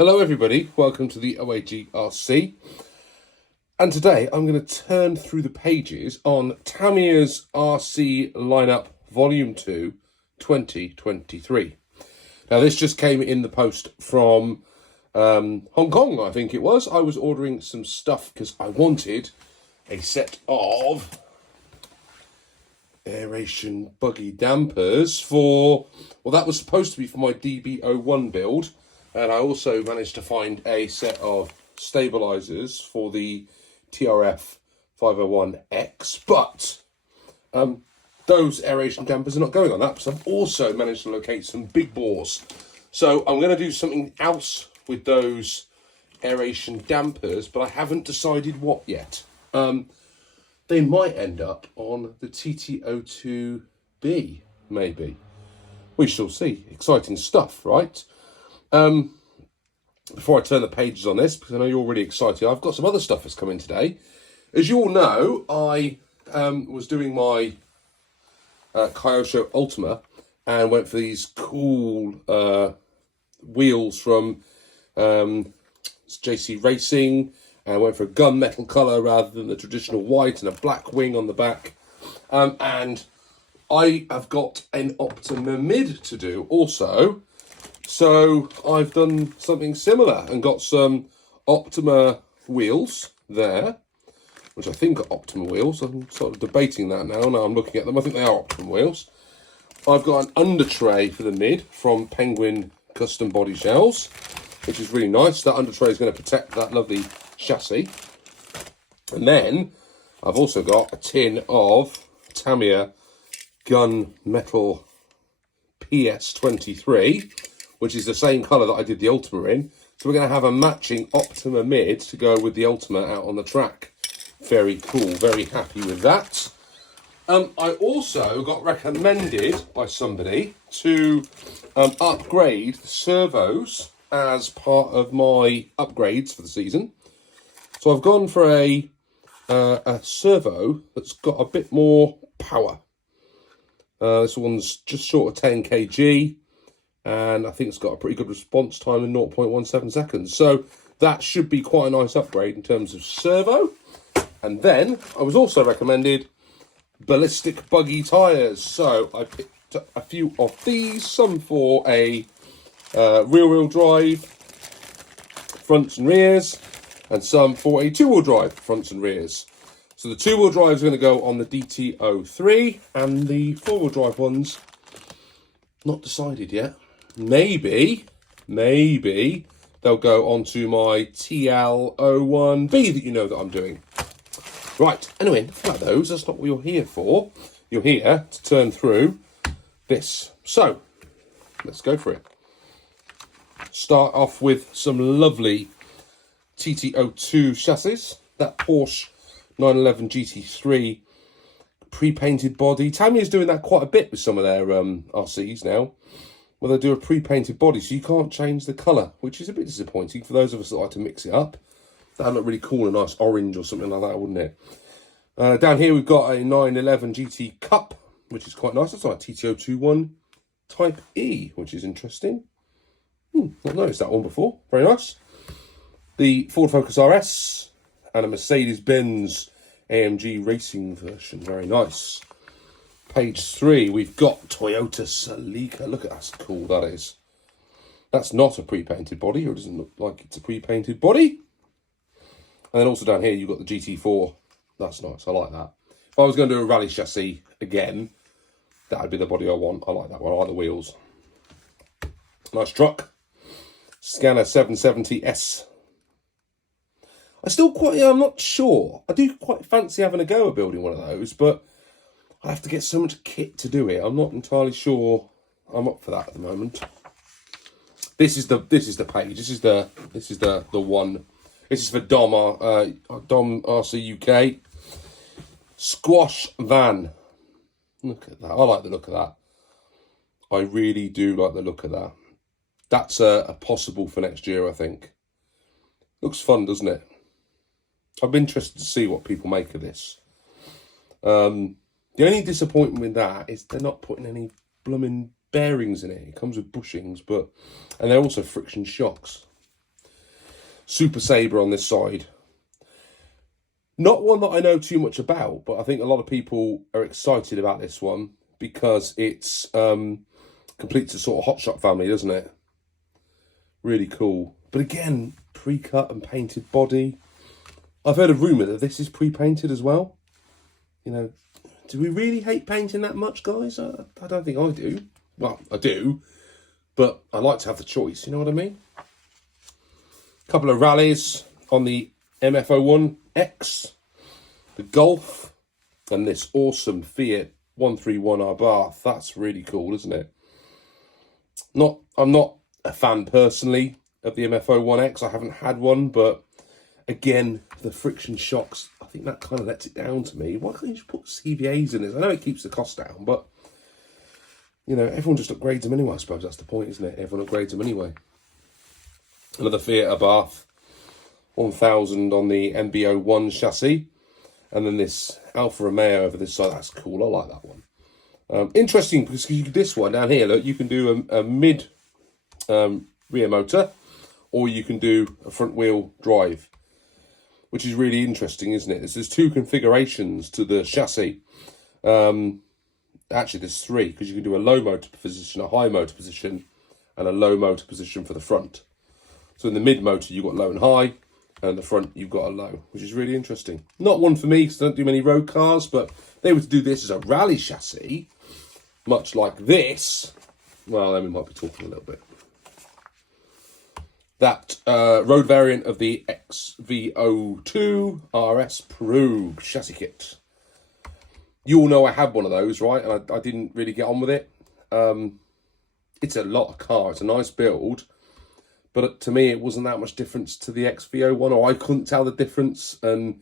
Hello everybody, welcome to the OAG-RC, and today I'm going to turn through the pages on Tamiya's RC lineup Volume 2 2023. Now this just came in the post from Hong Kong, I think it was. I was ordering some stuff because I wanted a set of aeration buggy dampers for, well, that was supposed to be for my DB01 build. And I also managed to find a set of stabilizers for the TRF 501X, but those aeration dampers are not going on that, because I've also managed to locate some big bores. So I'm going to do something else with those aeration dampers, but I haven't decided what yet. They might end up on the TT02B, maybe. We shall see. Exciting stuff, right? Before I turn the pages on this, because I know you're really excited, I've got some other stuff that's coming today. As you all know, I was doing my Kyosho Ultima and went for these cool wheels from JC Racing, and went for a gunmetal colour rather than the traditional white, and a black wing on the back. And I have got an Optima Mid to do also. So I've done something similar and got some Optima wheels there, which I think are Optima wheels. I'm sort of debating that now. Now I'm looking at them. I think they are Optima wheels. I've got an under tray for the mid from Penguin Custom Body Shells, which is really nice. That under tray is going to protect that lovely chassis. And then I've also got a tin of Tamiya gun metal PS23, which is the same colour that I did the Ultima in. So we're going to have a matching Optima Mid to go with the Ultima out on the track. Very cool, very happy with that. I also got recommended by somebody to upgrade the servos as part of my upgrades for the season. So I've gone for a servo that's got a bit more power. This one's just short of 10 kg. And I think it's got a pretty good response time in 0.17 seconds. So that should be quite a nice upgrade in terms of servo. And then I was also recommended ballistic buggy tyres. So I picked up a few of these, some for a rear-wheel drive fronts and rears, and some for a two-wheel drive fronts and rears. So the two-wheel drives are going to go on the DT03, and the four-wheel drive ones, not decided yet. Maybe they'll go onto my TL01B that you know that I'm doing. Right, anyway, enough about those. That's not what you're here for. You're here to turn through this. So, let's go for it. Start off with some lovely TT02 chassis. That Porsche 911 GT3 pre-painted body. Tamiya's doing that quite a bit with some of their RCs now, where they do a pre-painted body, so you can't change the colour, which is a bit disappointing for those of us that like to mix it up. That'd look really cool, a nice orange or something like that, wouldn't it? Down here we've got a 911 GT Cup, which is quite nice. That's like a TT021 Type E, which is interesting. Not noticed that one before. Very nice. The Ford Focus RS and a Mercedes-Benz AMG racing version. Very nice. Page 3, we've got Toyota Celica. Look at that, how cool that is. That's not a pre-painted body, or it doesn't look like it's a pre-painted body. And then also down here, you've got the GT4. That's nice, I like that. If I was going to do a rally chassis again, that would be the body I want. I like that one, I like the wheels. Nice truck. Scanner 770S. I'm not sure. I do quite fancy having a go at building one of those, but I have to get so much kit to do it. I'm not entirely sure I'm up for that at the moment. This is the page. This is the one. This is for Dom RC UK. Squash van. Look at that. I like the look of that. I really do like the look of that. That's a possible for next year, I think. Looks fun, doesn't it? I'm interested to see what people make of this. The only disappointment with that is they're not putting any blooming bearings in it. It comes with bushings, and they're also friction shocks. Super Sabre on this side. Not one that I know too much about, but I think a lot of people are excited about this one because it's completes a sort of hotshot family, doesn't it? Really cool. But again, pre-cut and painted body. I've heard a rumour that this is pre-painted as well. You know, do we really hate painting that much, guys? I don't think I do. Well, I do, but I like to have the choice, you know what I mean? Couple of rallies on the MF-01X, the Golf, and this awesome Fiat 131R Bath. That's really cool, isn't it? I'm not a fan personally of the MF-01X. I haven't had one, but again, the friction shocks, I think that kind of lets it down to me. Why can't you just put CVAs in this? I know it keeps the cost down, but you know, everyone just upgrades them anyway. I suppose that's the point, isn't it? Everyone upgrades them anyway. Another Fiat Abarth 1000 on the MB-01 chassis. And then this Alfa Romeo over this side. That's cool. I like that one. Interesting because this one down here, look, you can do a mid rear motor, or you can do a front wheel drive, which is really interesting, isn't it? There's two configurations to the chassis. Actually, there's three, because you can do a low motor position, a high motor position, and a low motor position for the front. So in the mid motor, you've got low and high, and the front, you've got a low, which is really interesting. Not one for me, because I don't do many road cars, but if they were to do this as a rally chassis, much like this, well, then we might be talking a little bit. That road variant of the XV02 RS Pro chassis kit. You all know I had one of those, right? And I didn't really get on with it. It's a lot of car. It's a nice build. But to me, it wasn't that much difference to the XV01, or I couldn't tell the difference, and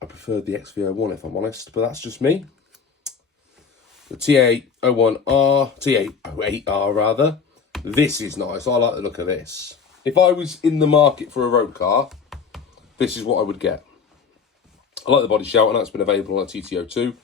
I preferred the XV01 if I'm honest, but that's just me. The T808R rather. This is nice. I like the look of this. If I was in the market for a road car, this is what I would get. I like the body shell. I know it's been available on a TT02,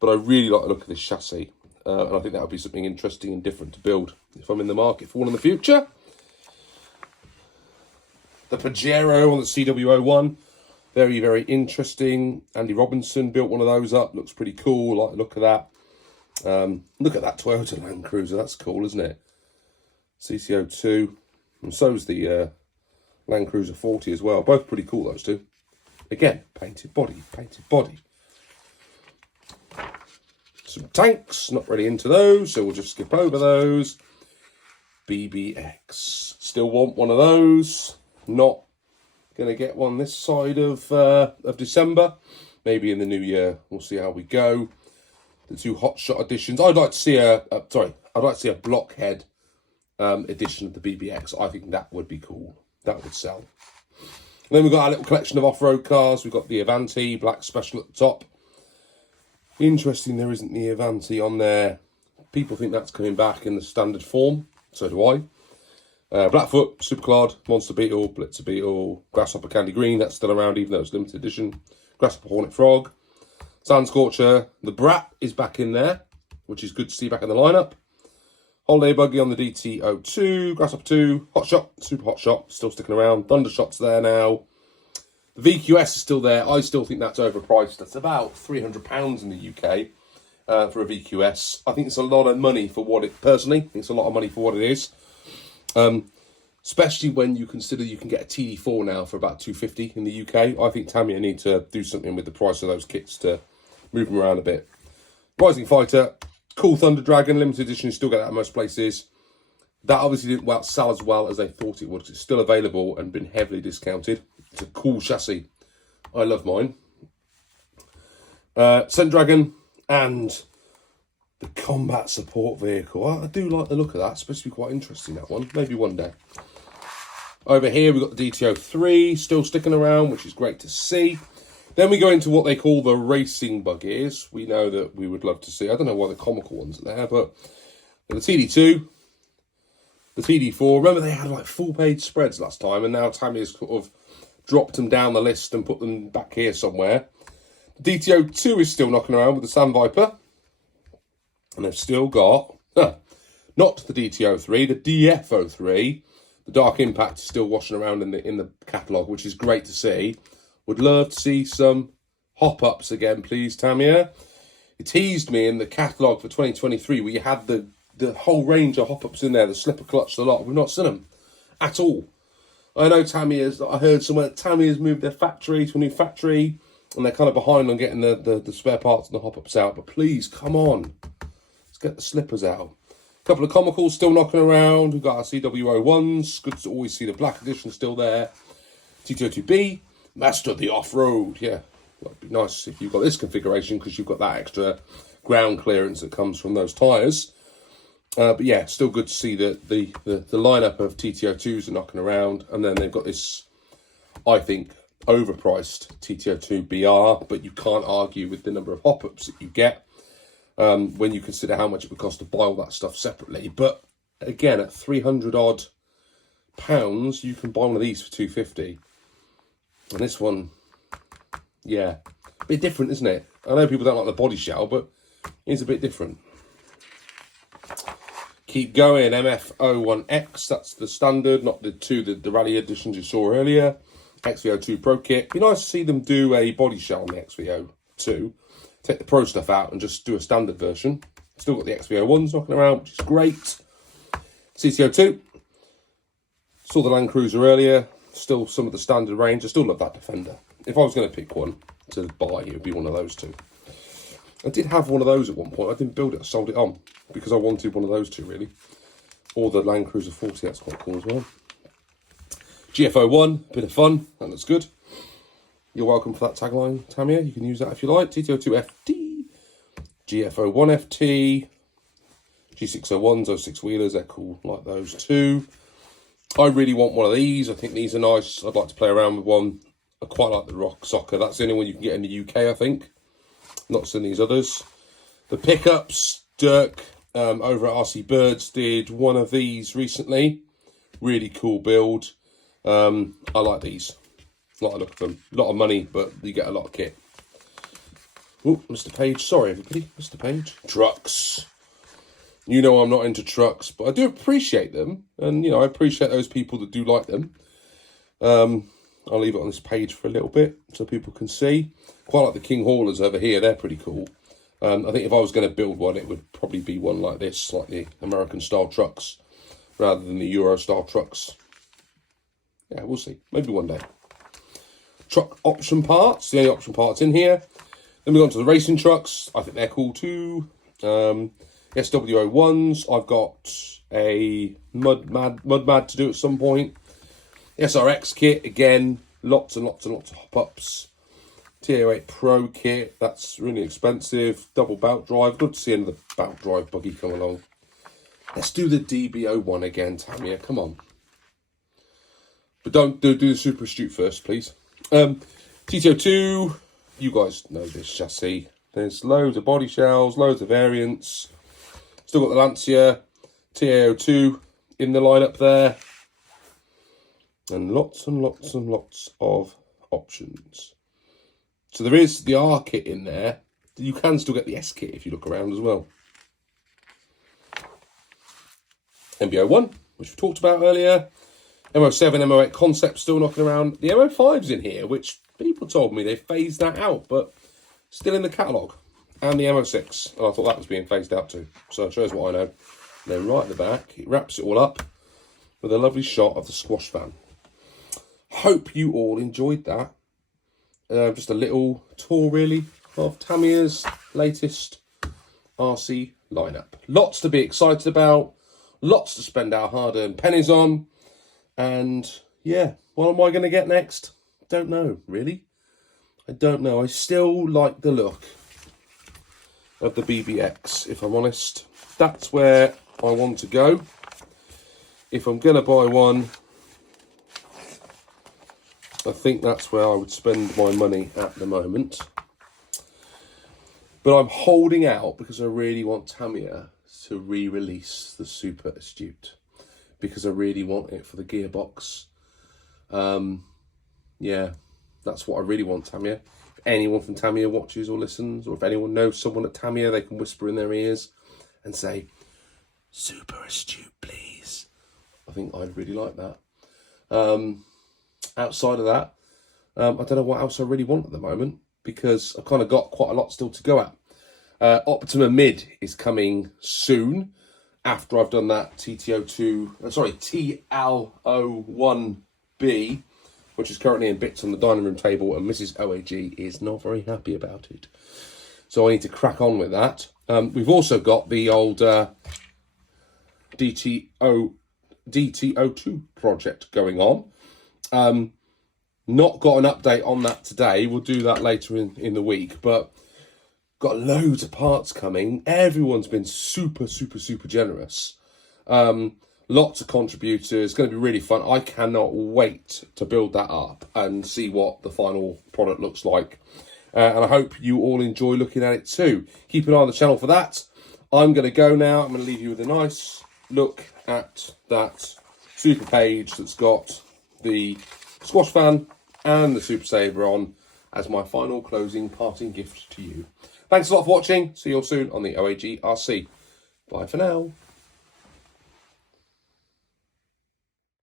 but I really like the look of this chassis, and I think that would be something interesting and different to build if I'm in the market for one in the future. The Pajero on the CW01, very, very interesting. Andy Robinson built one of those up. Looks pretty cool. I like the look of that. Look at that Toyota Land Cruiser. That's cool, isn't it? CC02. And so's the Land Cruiser 40 as well. Both pretty cool, those two. Again, painted body, painted body. Some tanks. Not really into those, so we'll just skip over those. BBX. Still want one of those. Not going to get one this side of December. Maybe in the new year. We'll see how we go. The two hotshot editions. I'd like to see a blockhead edition of the BBX. I think that would be cool. That would sell. And then we've got our little collection of off-road cars. We've got the Avanti, black special at the top. Interesting, there isn't the Avanti on there. People think that's coming back in the standard form. So do I. Blackfoot, Superclad, Monster Beetle, Blitzer Beetle, Grasshopper Candy Green, that's still around even though it's limited edition. Grasshopper Hornet Frog, Sand Scorcher, the Brat is back in there, which is good to see back in the lineup. Holiday Buggy on the DT02, Grasshopper 2, Hotshot, Super Hotshot, still sticking around. Thundershot's there now. The VQS is still there. I still think that's overpriced. That's about £300 in the UK for a VQS. I think it's a lot of money for what it, personally, I think it's a lot of money for what it is. Especially when you consider you can get a TD4 now for about £250 in the UK. I think Tamiya need to do something with the price of those kits to move them around a bit. Rising Fighter, cool Thunder Dragon, limited edition, you still get that in most places. That obviously didn't sell as well as they thought it would. It's still available and been heavily discounted. It's a cool chassis. I love mine. Scent Dragon and the combat support vehicle. I do like the look of that. It's supposed to be quite interesting, that one. Maybe one day. Over here, we've got the DTO3 still sticking around, which is great to see. Then we go into what they call the racing buggies. We know that we would love to see. I don't know why the comical ones are there, but the TD2, the TD4. Remember, they had like full-page spreads last time, and now Tamiya's sort of dropped them down the list and put them back here somewhere. The DTO2 is still knocking around with the Sand Viper. And they've still got, not the DTO3, the DF03, The Dark Impact is still washing around in the catalogue, which is great to see. Would love to see some hop-ups again, please, Tamiya. You teased me in the catalogue for 2023 where you had the whole range of hop-ups in there, the slipper clutch, the lot. We've not seen them at all. I know I heard somewhere that Tamiya's moved their factory to a new factory and they're kind of behind on getting the spare parts and the hop-ups out. But please, come on. Let's get the slippers out. A couple of comicals still knocking around. We've got our CWO1s. Good to always see the black edition still there. T2B, Master of the Off-Road. Yeah, it'd be nice if you've got this configuration because you've got that extra ground clearance that comes from those tyres. But yeah, still good to see that the lineup of TTO2s are knocking around. And then they've got this, I think, overpriced TTO2 BR. But you can't argue with the number of hop-ups that you get when you consider how much it would cost to buy all that stuff separately. But again, at 300 odd pounds, you can buy one of these for 250. And this one, yeah, a bit different, isn't it? I know people don't like the body shell, but it's a bit different. Keep going, MF01X, that's the standard, not the rally editions you saw earlier. XVO2 Pro Kit. Be nice to see them do a body shell on the XVO2. Take the Pro stuff out and just do a standard version. Still got the XVO1s knocking around, which is great. CTO2. Saw the Land Cruiser earlier. Still some of the standard range. I still love that Defender. If I was going to pick one to buy, it would be one of those two. I did have one of those at one point. I didn't build it, I sold it on because I wanted one of those two, really. Or the Land Cruiser 40, that's quite cool as well. GFO1, bit of fun, that looks good. You're welcome for that tagline, Tamiya. You can use that if you like. TTO2FT, GFO1FT, G601s, 06 wheelers, they're cool, like those too. I really want one of these. I think these are nice. I'd like to play around with one. I quite like the Rock Soccer. That's the only one you can get in the UK, I think. Not seen these others. The pickups, Dirk over at RC Birds did one of these recently. Really cool build. I like these. Like the look of them. A lot of money, but you get a lot of kit. Oh, Mr. Page. Sorry, everybody. Mr. Page. Trucks. You know I'm not into trucks, but I do appreciate them. And, you know, I appreciate those people that do like them. I'll leave it on this page for a little bit so people can see. Quite like the King Haulers over here. They're pretty cool. I think if I was going to build one, it would probably be one like this, like the American-style trucks, rather than the Euro-style trucks. Yeah, we'll see. Maybe one day. Truck option parts. The only option parts in here. Then we go on to the racing trucks. I think they're cool too. SWO1s. I've got a Mud Mad to do at some point. SRX kit, again, lots and lots and lots of hop-ups. TO8 Pro kit, that's really expensive. Double belt drive, good to see another belt drive buggy come along. Let's do the DB01 again, Tamiya, come on. But don't do the Super Astute first, please. TTO2, you guys know this chassis. There's loads of body shells, loads of variants. Still got the Lancia, TAO2 in the lineup there. And lots and lots and lots of options. So there is the R kit in there. You can still get the S kit if you look around as well. MBO1, which we talked about earlier. MO7, MO8 concept still knocking around. The MO5's in here, which people told me they phased that out, but still in the catalogue. And the MO6. And I thought that was being phased out too. So it shows what I know. And then right at the back, it wraps it all up with a lovely shot of the squash van. Hope you all enjoyed that. Just a little tour, really, of Tamiya's latest RC lineup. Lots to be excited about. Lots to spend our hard-earned pennies on. And, yeah, what am I going to get next? Don't know, really. I don't know. I still like the look of the BBX, if I'm honest. That's where I want to go. If I'm going to buy one, I think that's where I would spend my money at the moment. But I'm holding out because I really want Tamiya to re-release the Super Astute. Because I really want it for the gearbox. Yeah, that's what I really want, Tamiya. If anyone from Tamiya watches or listens, or if anyone knows someone at Tamiya, they can whisper in their ears and say, Super Astute, please. I think I'd really like that. Outside of that, I don't know what else I really want at the moment, because I've kind of got quite a lot still to go at. Optima Mid is coming soon, after I've done that TL01B, which is currently in bits on the dining room table, and Mrs. OAG is not very happy about it. So I need to crack on with that. We've also got the old DTO2 project going on. Not got an update on that today. We'll do that later in the week, but got loads of parts coming. Everyone's been super generous. Lots of contributors. It's going to be really fun. I cannot wait to build that up and see what the final product looks like. And I hope you all enjoy looking at it too. Keep an eye on the channel for that. I'm going to go now. I'm going to leave you with a nice look at that super page that's got the squash fan and the Super Saver on as my final closing parting gift to you. Thanks a lot for watching. See you all soon on the OAG RC. Bye for now.